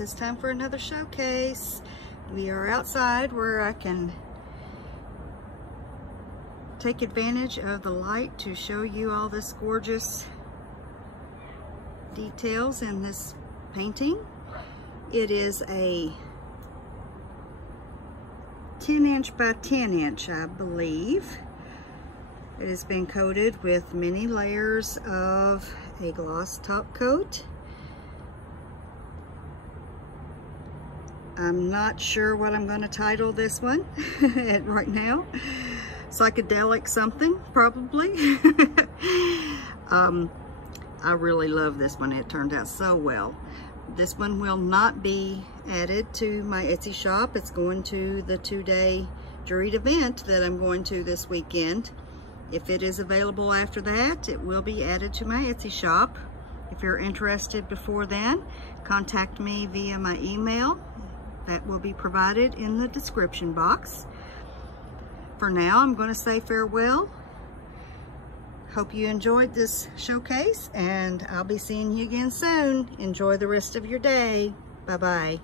guys, it's time for another showcase. We are outside where I can take advantage of the light to show you all this gorgeous details in this painting. It is a 10-inch by 10-inch, I believe. It has been coated with many layers of a gloss top coat. I'm not sure what I'm going to title this one right now. Psychedelic something, probably. I really love this one. It turned out so well. This one will not be added to my Etsy shop. It's going to the 2-day juried event that I'm going to this weekend. If it is available after that, it will be added to my Etsy shop. If you're interested before then, contact me via my email. That will be provided in the description box. For now, I'm going to say farewell. Hope you enjoyed this showcase, and I'll be seeing you again soon. Enjoy the rest of your day. Bye-bye.